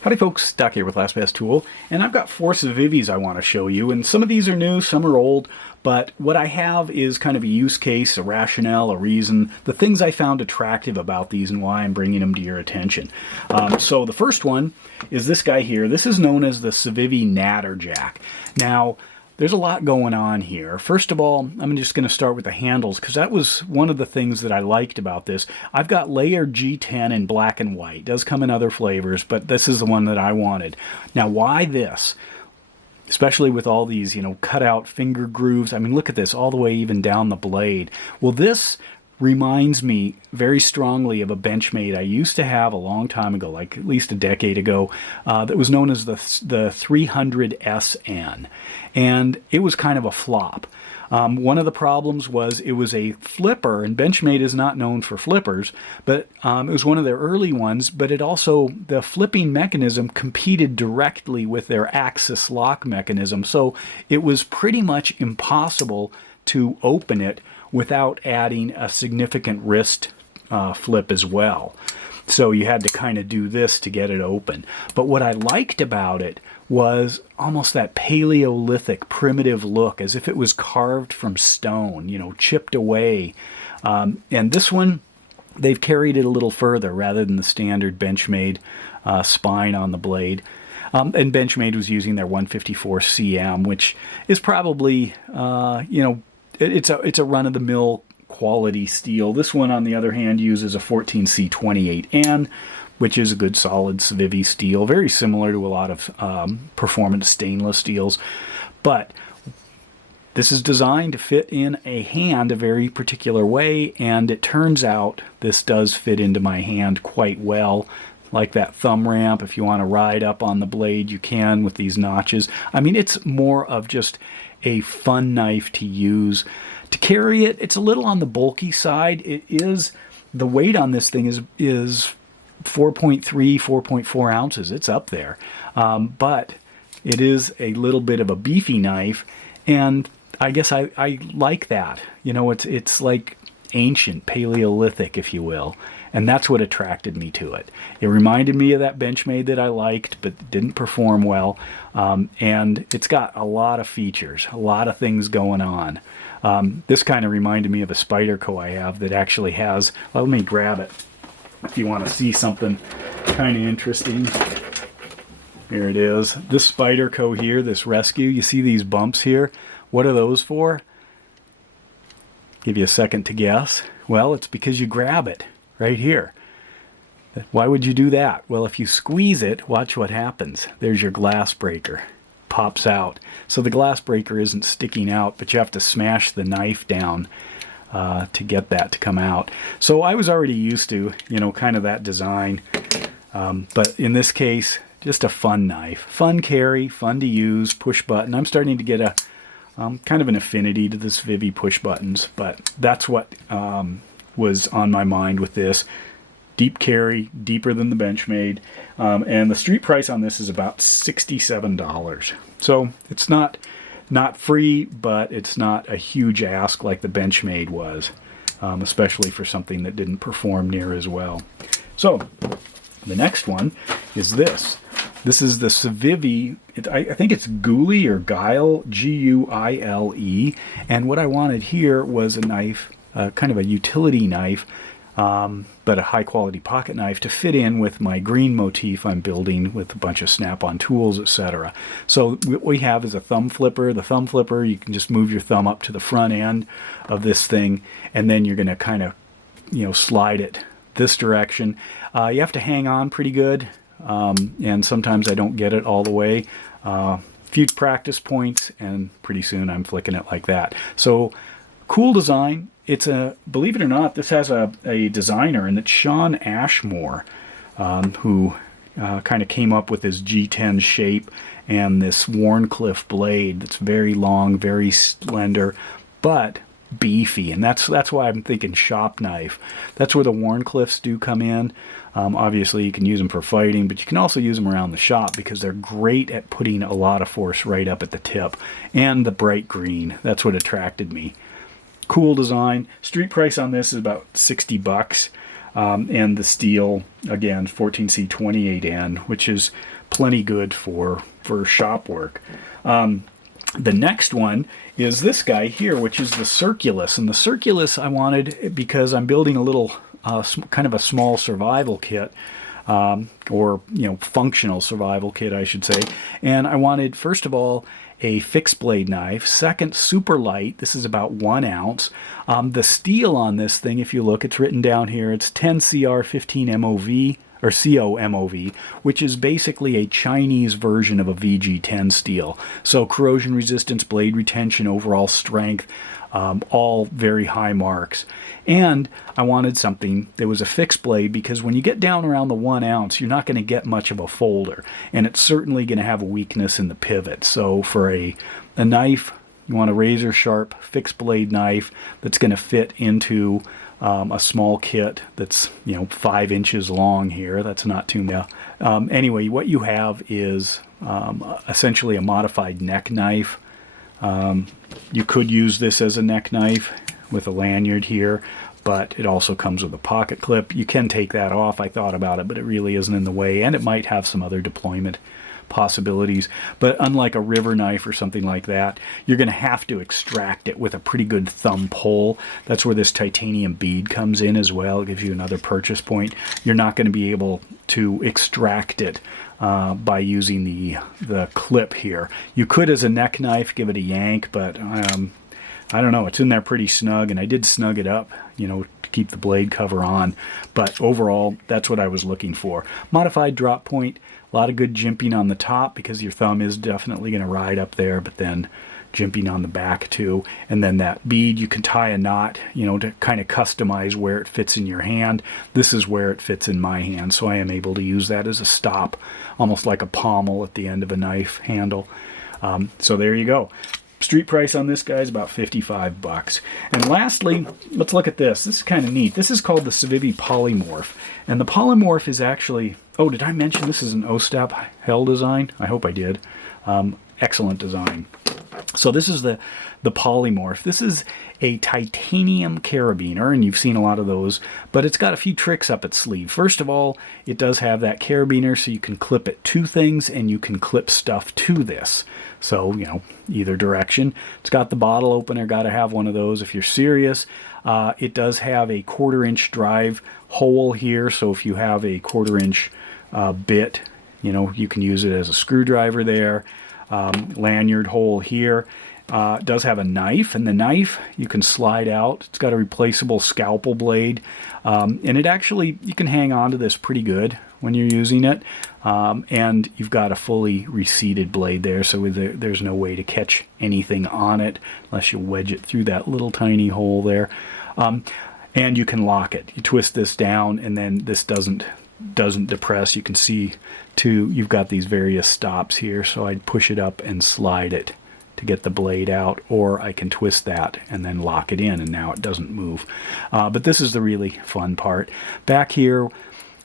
Howdy folks, Doc here with Last Best Tool, and I've got 4 Civivis I want to show you, and some of these are new, some are old, but what I have is kind of a use case, a rationale, a reason, the things I found attractive about these and why I'm bringing them to your attention. So the first one is this guy here. This is known as the Civivi Natter Jack. Now, there's a lot going on here. First of all, I'm just going to start with the handles because that was one of the things that I liked about this. I've got layer G10 in black and white. It does come in other flavors, but this is the one that I wanted. Now, why this? Especially with all these, cut out finger grooves. I mean, look at this, all the way even down the blade. Well, this reminds me very strongly of a Benchmade I used to have a long time ago, like at least a decade ago, that was known as the 300SN. And it was kind of a flop. One of the problems was it was a flipper, and Benchmade is not known for flippers, but it was one of their early ones, but it also, the flipping mechanism competed directly with their axis lock mechanism, so it was pretty much impossible to open it without adding a significant wrist flip as well. So you had to kind of do this to get it open. But what I liked about it was almost that Paleolithic primitive look, as if it was carved from stone, chipped away. And this one, they've carried it a little further rather than the standard Benchmade spine on the blade. And Benchmade was using their 154 CM, which is probably, it's a run-of-the-mill quality steel. This one, on the other hand, uses a 14C28N, which is a good solid Civivi steel, very similar to a lot of performance stainless steels. But this is designed to fit in a hand a very particular way, and it turns out this does fit into my hand quite well. Like that thumb ramp, if you want to ride up on the blade, you can with these notches. I mean, it's more of just a fun knife to use. To carry it, it's a little on the bulky side. It is, the weight on this thing is 4.3, 4.4 ounces. It's up there. But it is a little bit of a beefy knife, and I guess I like that. It's like ancient, Paleolithic, if you will. And that's what attracted me to it. It reminded me of that Benchmade that I liked, but didn't perform well. And it's got a lot of features, a lot of things going on. This kind of reminded me of a Spyderco I have that actually has, let me grab it if you want to see something kind of interesting. Here it is. This Spyderco here, this Rescue, you see these bumps here? What are those for? Give you a second to guess. Well, it's because you grab it right here. Why would you do that? Well, if you squeeze it, watch what happens. There's your glass breaker. Pops out. So the glass breaker isn't sticking out, but you have to smash the knife down to get that to come out. So I was already used to, kind of that design. But in this case, just a fun knife. Fun carry, fun to use, push button. I'm starting to get a kind of an affinity to the Civivi push buttons, but that's what was on my mind with this. Deep carry, deeper than the Benchmade, and the street price on this is about $67. So it's not free, but it's not a huge ask like the Benchmade was, especially for something that didn't perform near as well. So the next one is this. This is the Civivi, I think it's Guile or Guile, G-U-I-L-E, and what I wanted here was a knife, kind of a utility knife, but a high-quality pocket knife to fit in with my green motif I'm building with a bunch of snap-on tools, etc. So what we have is a thumb flipper. The thumb flipper, you can just move your thumb up to the front end of this thing, and then you're going to kind of, slide it this direction. You have to hang on pretty good, and sometimes I don't get it all the way. Few practice points, and pretty soon I'm flicking it like that. So, cool design. It's believe it or not, this has a designer, and it's Sean Ashmore, who kind of came up with this G10 shape and this Wharncliffe blade that's very long, very slender, but beefy. And that's why I'm thinking shop knife. That's where the Wharncliffes do come in. Obviously, you can use them for fighting, but you can also use them around the shop because they're great at putting a lot of force right up at the tip. And the bright green, that's what attracted me. Cool design. Street price on this is about $60. And the steel, again, 14C28N, which is plenty good for shop work. The next one is this guy here, which is the Circulus. And the Circulus I wanted because I'm building a little, kind of a small survival kit, or, you know, functional survival kit, I should say. And I wanted, first of all, a fixed blade knife. Second, super light. This is about 1 ounce. The steel on this thing, if you look, it's written down here. It's 10CR15 MOV, or COMOV, which is basically a Chinese version of a VG10 steel. So corrosion resistance, blade retention, overall strength, all very high marks. And I wanted something that was a fixed blade, because when you get down around the 1 ounce, you're not going to get much of a folder, and it's certainly going to have a weakness in the pivot. So for a knife, you want a razor sharp fixed blade knife that's going to fit into a small kit that's, you know, 5 inches long here. That's not too much. Anyway, what you have is essentially a modified neck knife. You could use this as a neck knife with a lanyard here, but it also comes with a pocket clip. You can take that off. I thought about it, but it really isn't in the way, and it might have some other deployment possibilities. But unlike a river knife or something like that, you're going to have to extract it with a pretty good thumb pull. That's where this titanium bead comes in as well. It gives you another purchase point. You're not going to be able to extract it by using the clip here. You could, as a neck knife, give it a yank, but I don't know, it's in there pretty snug, and I did snug it up, you know, to keep the blade cover on. But overall, that's what I was looking for. Modified drop point, a lot of good jimping on the top, because your thumb is definitely going to ride up there, but then jimping on the back too. And then that bead, you can tie a knot, you know, to kind of customize where it fits in your hand. This is where it fits in my hand, so I am able to use that as a stop, almost like a pommel at the end of a knife handle. So there you go. Street price on this guy is about 55 bucks. And lastly, let's look at this. This is kind of neat. This is called the Civivi Polymorph. And the Polymorph is actually, oh, did I mention this is an O-step Hell design? I hope I did. Excellent design. So this is the Polymorph. This is a titanium carabiner, and you've seen a lot of those, but it's got a few tricks up its sleeve. First of all, it does have that carabiner, so you can clip it to things, and you can clip stuff to this. So, you know, either direction. It's got the bottle opener, got to have one of those if you're serious. It does have a 1/4 inch drive hole here, so if you have a 1/4 inch bit, you know, you can use it as a screwdriver there. Lanyard hole here. It does have a knife, and the knife you can slide out. It's got a replaceable scalpel blade, and it actually, you can hang on to this pretty good when you're using it, and you've got a fully reseated blade there, so there's no way to catch anything on it unless you wedge it through that little tiny hole there. And you can lock it. You twist this down, and then this doesn't depress. You can see too, you've got these various stops here, so I'd push it up and slide it to get the blade out, or I can twist that and then lock it in, and now it doesn't move. But this is the really fun part. Back here,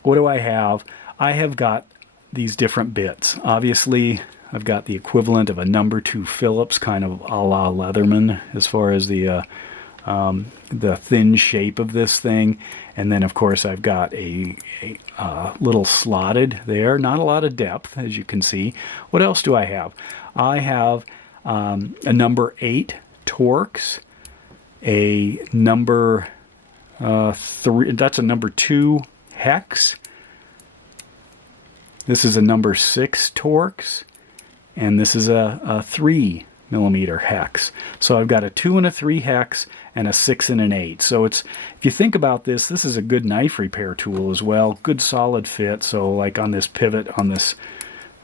what do I have? I have got these different bits. Obviously, I've got the equivalent of a number 2 Phillips, kind of a la Leatherman, as far as the thin shape of this thing. And then, of course, I've got a little slotted there. Not a lot of depth, as you can see. What else do I have? I have a number 8 Torx, a number 3, that's a number 2 Hex. This is a number 6 Torx, and this is a 3mm hex. So I've got a 2 and a 3 hex and a 6 and an 8. So it's, if you think about this, this is a good knife repair tool as well. Good solid fit. So like on this pivot on this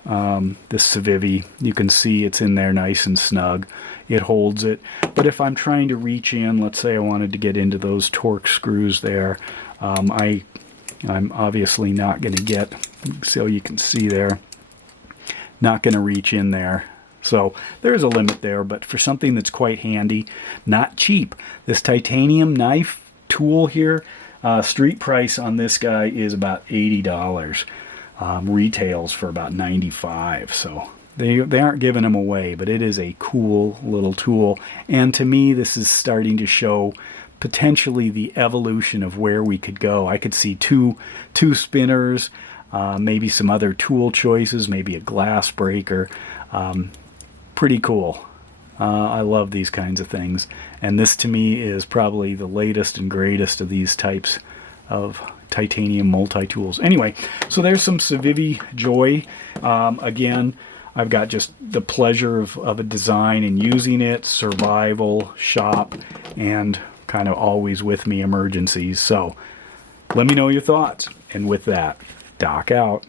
this Civivi, you can see it's in there nice and snug. It holds it. But if I'm trying to reach in, let's say I wanted to get into those Torx screws there, I'm obviously not going to get, so you can see there, not going to reach in there. So there's a limit there, but for something that's quite handy, not cheap. This titanium knife tool here, street price on this guy is about $80. Retails for about $95. So they aren't giving them away, but it is a cool little tool. And to me, this is starting to show potentially the evolution of where we could go. I could see two spinners, maybe some other tool choices, maybe a glass breaker. Pretty cool. I love these kinds of things, and this to me is probably the latest and greatest of these types of titanium multi-tools. Anyway, so there's some Civivi Joy. Again, I've got just the pleasure of a design and using it, survival, shop, and kind of always with me emergencies. So let me know your thoughts. And with that, Doc out.